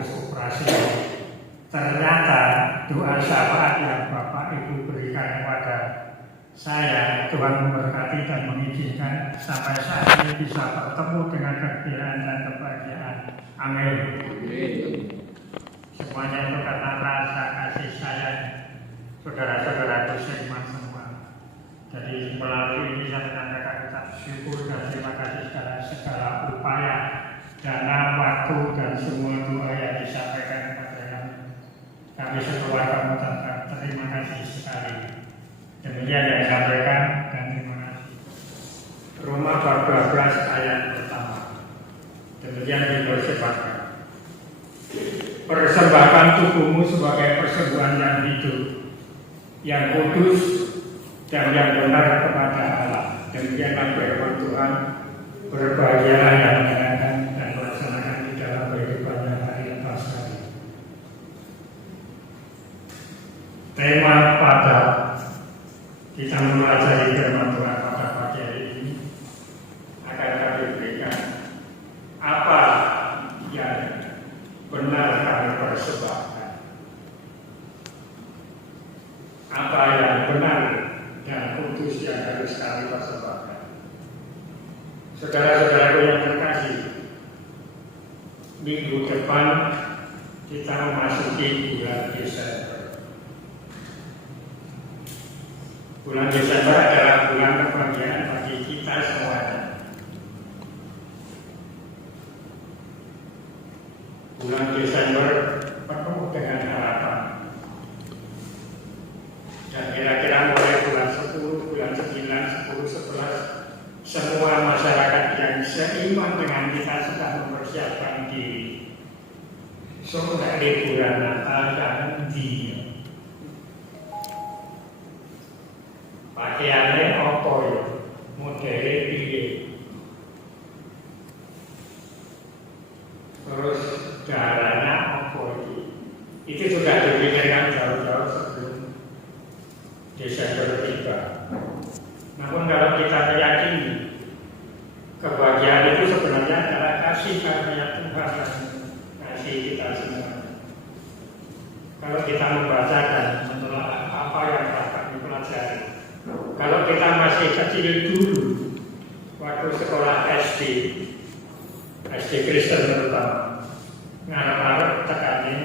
habis operasi. Ternyata doa syafaat yang Bapak Ibu berikan kepada saya, Tuhan memberkati dan mengizinkan sampai saat ini bisa bertemu dengan kegembiraan dan kebahagiaan. Amin. Semuanya itu karena rasa kasih sayang saudara-saudaraku seiman semua. Jadi melalui ini saya menyampaikan ucap syukur dan terima kasih segala upaya, dana, waktu dan semua doa yang disampaikan kepada kami. Kami sekeluarga mengucapkan terima kasih sekali. Demikian yang saya sampaikan dan terima kasih. Roma bab 12 ayat pertama. Demikian dipersembahkan. Persembahkan tubuhmu sebagai persembahan yang hidup, yang kudus dan yang benar kepada Allah. Demikianlah firman Tuhan. Berbahagialah yang mendengarkan dan melaksanakan di dalam kehidupannya hari lepas hari. Tema pada kita mempelajari firman Tuhan pada pagi hari ini akan kami berikan apa yang benar kami persembahkan, apa yang benar dan kudus yang harus kami persembahkan. Saudara-saudaraku yang terkasih, minggu depan kita memasuki bulan Desember. Bulan Desember adalah bulan kebahagiaan bagi kita semuanya. Bulan Desember penuh dengan harapan. Dan kira-kira mulai bulan 10, bulan 9, 10, 11, semua masyarakat yang seiman dengan kita sudah mempersiapkan diri. Sudah liburan Natal dan dia. Pakaiannya apa ya? Modelnya piye? Terus darahnya apa itu? Itu sudah dipikirkan jauh-jauh sebelum Desember tiba. Namun kalau kita meyakini kebahagiaan itu sebenarnya adalah kasih karunia Tuhan yang kasih kita semua. Kalau kita membaca dan menelaah apa yang telah kami pelajari, kalau kita masih kecil dulu, waktu sekolah SD Kristen terutama, ngarep-ngarep tekannya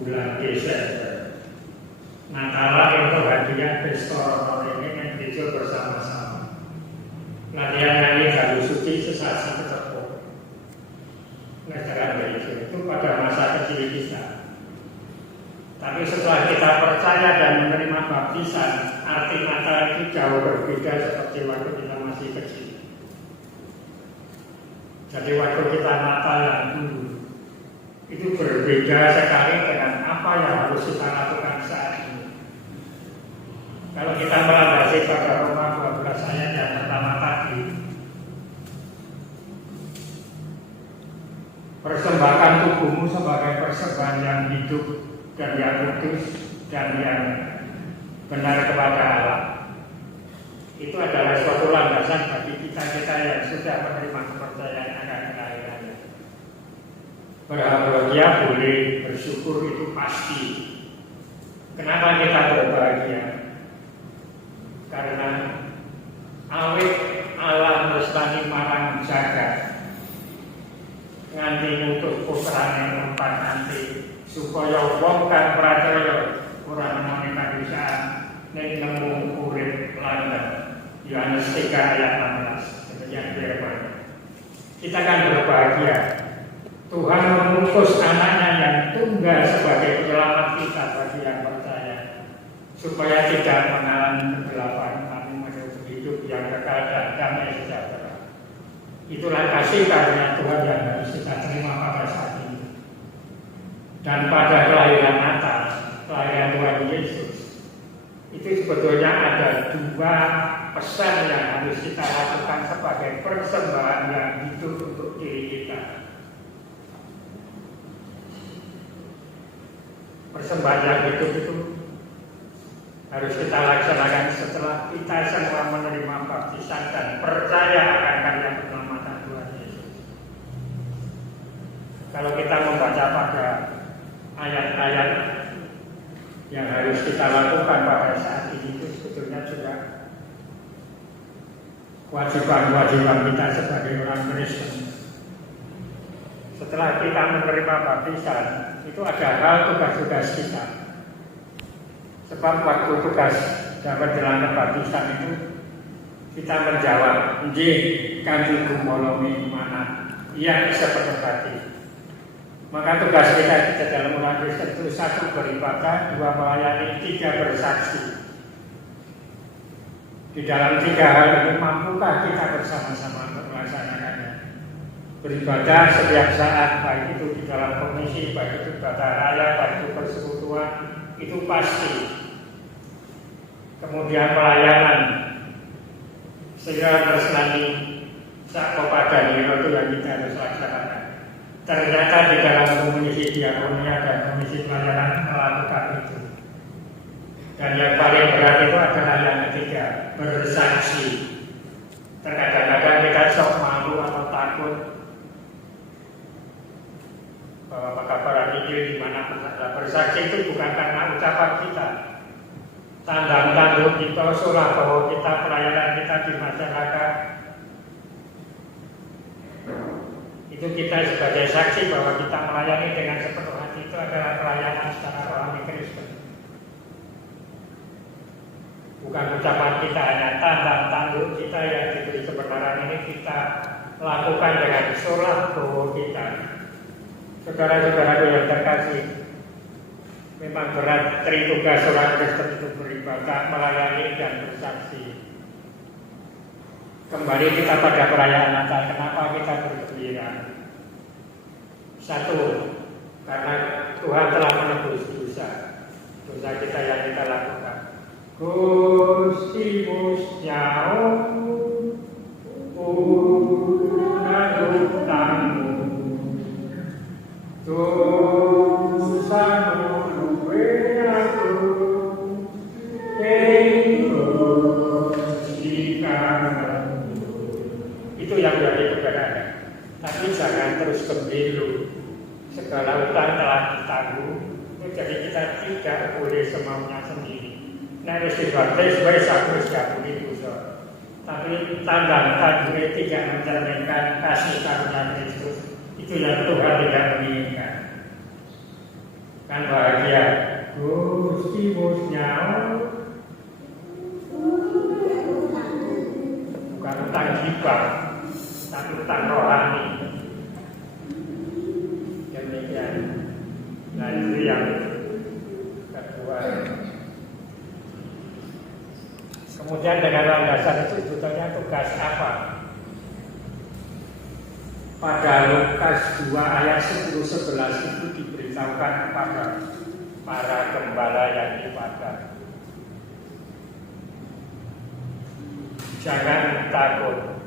bulan Desember. Natala itu hadiah restoran ini yang dijual bersama-sama. Latihan nyanyi galuh suci sesasi ketepuk. Negara itu pada masa kecil kita. Tapi setelah kita percaya dan menerima baptisan, arti Natal itu jauh berbeda seperti waktu kita masih kecil. Jadi waktu kita Natal yang dulu itu berbeda sekali dengan apa yang harus kita lakukan saat ini. Kalau kita melandasi pada Roma 12 ayat yang pertama tadi, persembahkan tubuhmu sebagai persembahan yang hidup dan yang kudus dan yang benar kepada Allah. Itu adalah suatu landasan bagi kita yang sudah menerima kepercayaan akan kelahirannya. Berbahagia boleh, bersyukur itu pasti. Kenapa kita berbahagia? Karena awit Allah mestani marang jagat nganti ngutus putrane empat nanti supaya wong kang percaya ora nemoni kabisaan ning nemu urip langgeng. Yohanes 3 ayat 16. Demikian firman. Kita akan berbahagia. Tuhan mengutus anaknya yang tunggal sebagai penyelamat kita bagi yang percaya, supaya tidak mengalami kegelapan, tapi menjadi hidup yang kekal dan damai sejahtera. Itulah kasih karunia Tuhan yang harus kita terima pada saat ini. Dan pada kelahiran Natal, kelahiran Tuhan Yesus, itu sebetulnya ada dua pesan yang harus kita lakukan sebagai persembahan yang hidup untuk diri kita. Persembahan yang hidup itu harus kita laksanakan setelah kita semua menerima baptisan dan percaya akan karya penyelamatan Tuhan Yesus. Kalau kita membaca pada ayat-ayat yang harus kita lakukan pada saat ini itu sebetulnya juga kewajiban-kewajiban kita sebagai orang Kristen. Setelah kita menerima baptisan, itu ada hal tugas-tugas kita. Sebab waktu tugas dapat menjalankan baptisan itu kita menjawab, "Nggih, kanthi gumolomi mana?" Iya, bisa berempati. Maka tugas kita dalam orang Kristen itu 1 beribadah, 2 melayani, 3 bersaksi. Di dalam 3 hal ini mampukah kita bersama-sama untuk melaksanakannya? Beribadah setiap saat, baik itu di dalam komisi, baik itu ibadah raya, baik itu persekutuan, itu pasti. Kemudian pelayanan, segera bersenani, sak pepadani itu yang kita harus laksanakan. Ternyata di dalam komisi diakonia dan komisi pelayanan melakukan itu. Dan yang paling berat itu adalah yang ketiga, bersaksi. Terkadang-kadang kita sok malu atau takut bahwa kabar Injil di mana bersaksi itu bukan karena ucapan kita, tanda-tanda kita, surah bahwa kita pelayanan kita di masyarakat. Itu kita sebagai saksi bahwa kita melayani dengan sepenuh hati, itu adalah pelayanan secara rohani Kristen. Bukan ucapan kita, hanya tanda-tanda kita yang diberi kebenaran ini kita lakukan dengan surah bahwa kita. Saudara-saudara yang terkasih, memang berat tugas orang Kristen itu beribadah, melayani dan bersaksi. Kembali kita pada perayaan Natal, kenapa kita bergembira? 1, karena Tuhan telah menebus dosa kita yang kita lakukan. Gusti Musnyau punadutamu dosamu luwe aku itu yang menjadi kebenaran. Tapi jangan terus gembira. Segala utang telah ditanggung, jadi kita tidak boleh semaunya sendiri. Nah, dibaptis wis aku diampuni dosa. Tapi tanda-tanda tidak mencerminkan kasih karunia Kristus. Itu yang Tuhan tidak menginginkan. Kan bahagia. Gusti Musnyau bukan utang jiwa, tapi utang rohani. Demikian. Nah, itu yang kedua. Kemudian dengan landasan itu sebetulnya tugas apa? Pada Lukas 2 ayat 10-11 itu diberitahukan kepada para gembala yang ibadah. Jangan takut.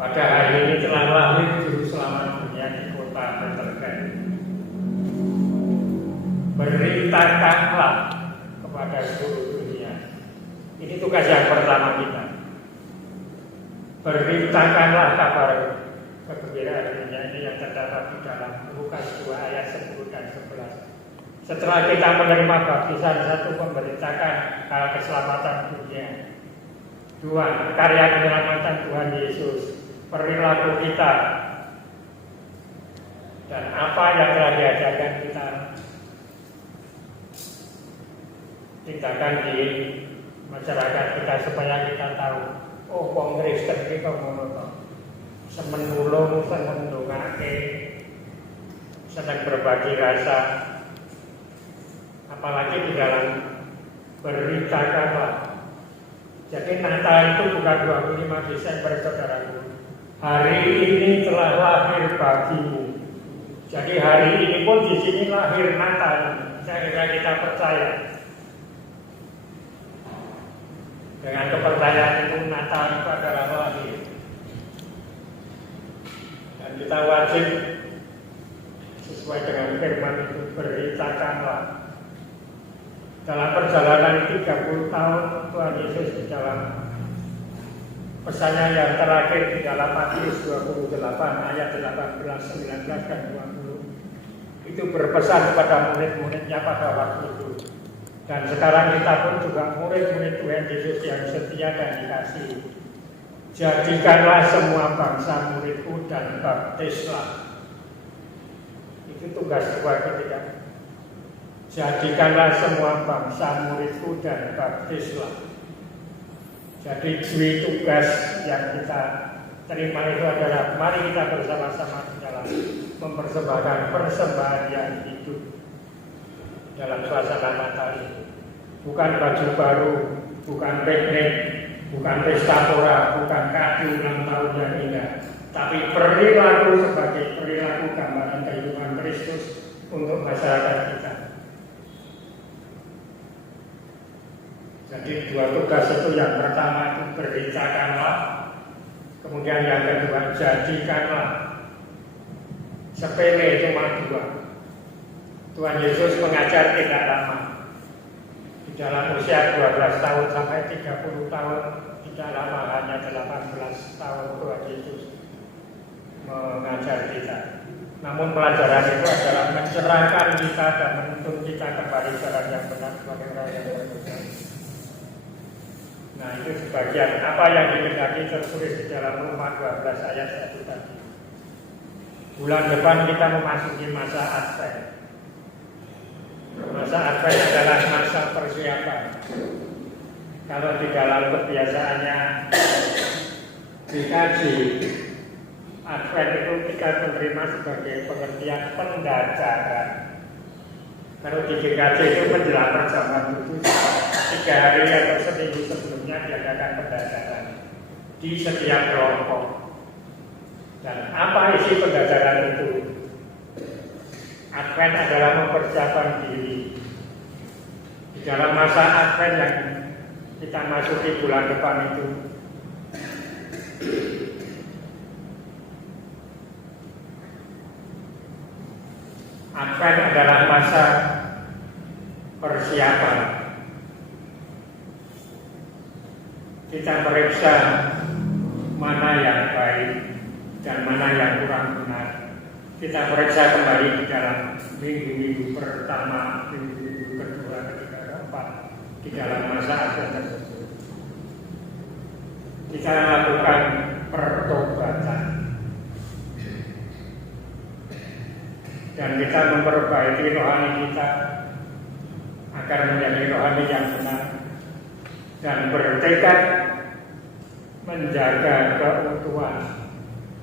Pada hari ini telah lahir juru selamat dunia di kota Betlehem. Beritakanlah kepada seluruh dunia. Ini tugas yang pertama kita. Beritakanlah kabar kegembiraan dunia ini yang terdapat di dalam Lukas 2 ayat 10 dan 11. Setelah kita menerima baptisan, 1, memberitakan hal keselamatan dunia. 2, karya penyelamatan Tuhan Yesus, perilaku kita, dan apa yang telah diajarkan kita, tindakan di masyarakat kita supaya kita tahu, oh, wong Kristen iki kok ngono to. Semen nulung, seneng ndongake, seneng berbagi rasa. Apalagi di dalam beritakanlah. Jadi Natal itu bukan 25 Desember, saudaraku. Hari ini telah lahir bagimu. Jadi hari ini pun di sini lahir Natal. Saya kira kita percaya. Dengan kepercayaan itu Natal itu adalah lahir. Dan kita wajib sesuai dengan firman itu beritakanlah. Dalam perjalanan 30 tahun Tuhan Yesus di dalam pesannya yang terakhir di dalam Matius 28 ayat 18, 19 dan 20 itu berpesan kepada murid-muridnya pada waktu itu. Dan sekarang kita pun juga murid-murid Tuhan Yesus yang setia dan dikasihi. Jadikanlah semua bangsa muridku dan baptislah. Itu tugas buat kita. Jadikanlah semua bangsa muridku dan baptislah. Jadi dua tugas yang kita terima itu adalah mari kita bersama-sama di dalam mempersembahkan persembahan yang hidup dalam suasana Natal ini. Bukan baju baru, bukan piknik, bukan pesta pora, bukan kado ulang tahun yang indah, tapi perilaku sebagai perilaku gambaran kehidupan Kristus untuk masyarakat kita. Jadi dua tugas itu, yang pertama itu beritakanlah, kemudian yang kedua jadikanlah. Sepele cuma dua. Tuhan Yesus mengajar tidak lama. Di dalam usia 12 tahun sampai 30 tahun, tidak lama, hanya 18 tahun Tuhan Yesus mengajar kita. Namun pelajaran itu adalah mencerahkan kita dan menuntun kita kembali jalan yang benar sebagai orang yang berdosa. Nah, itu sebagian apa yang dikehendaki tertulis di dalam Roma 12 ayat 1 tadi. Bulan depan kita memasuki masa Advent. Masa Advent adalah masa persiapan. Kalau di dalam kebiasaannya dikaji, Advent itu kita menerima sebagai pengertian pendajaran. Kalau di GKJ itu menjelang perjamuan kudus, 3 hari atau seminggu sebelumnya diadakan pendajaran di setiap kelompok. Dan apa isi pendajaran itu? Advent adalah mempersiapkan diri. Di dalam masa Advent yang kita masuki bulan depan itu, Advent adalah masa persiapan. Kita periksa mana yang baik dan mana yang kurang benar. Kita periksa kembali di dalam minggu-minggu pertama, minggu-minggu kedua, ketiga, keempat di dalam masa Advent tersebut. Kita lakukan pertobatan dan kita memperbaiki rohani kita agar menjadi rohani yang benar dan bertekad menjaga keutuhan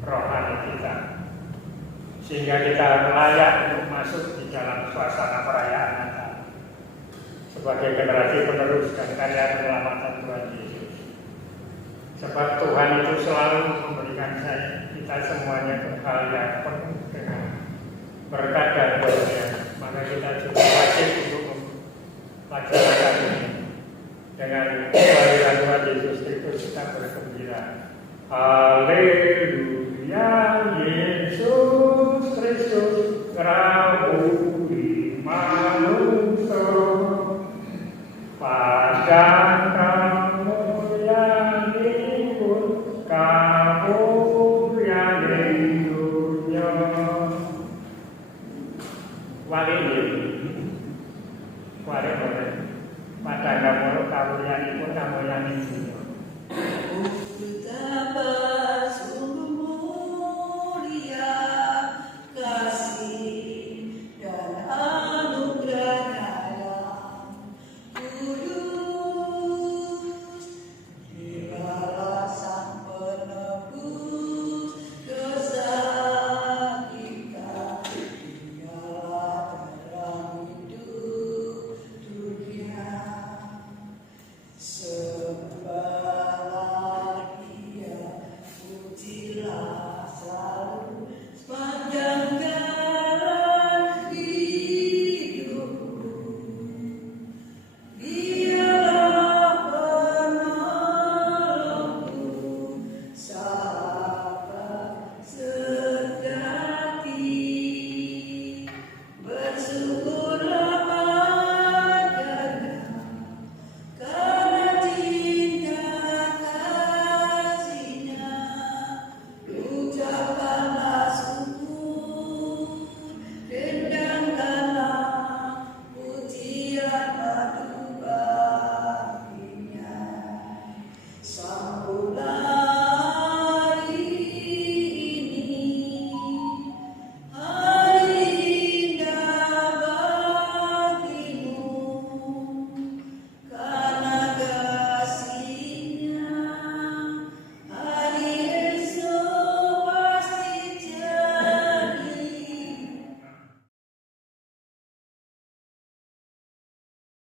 rohani kita, sehingga kita layak untuk masuk di dalam suasana perayaan Natal sebagai generasi penerus dan karya penyelamatan Tuhan Yesus. Sebab Tuhan itu selalu memberikan kita semuanya hal yang penuh dengan berkat dan berkah. Maka kita juga wajib untuk melaksanakan ini. Dengan kehadiran Tuhan Yesus Kristus kita bergembira. Haleluya, Yesus Kristus ngrawuhi manungsa, padang kamulyanipun kamulyaning dunya. Wali boleh padang kamulyanipun kamulyaning dunya.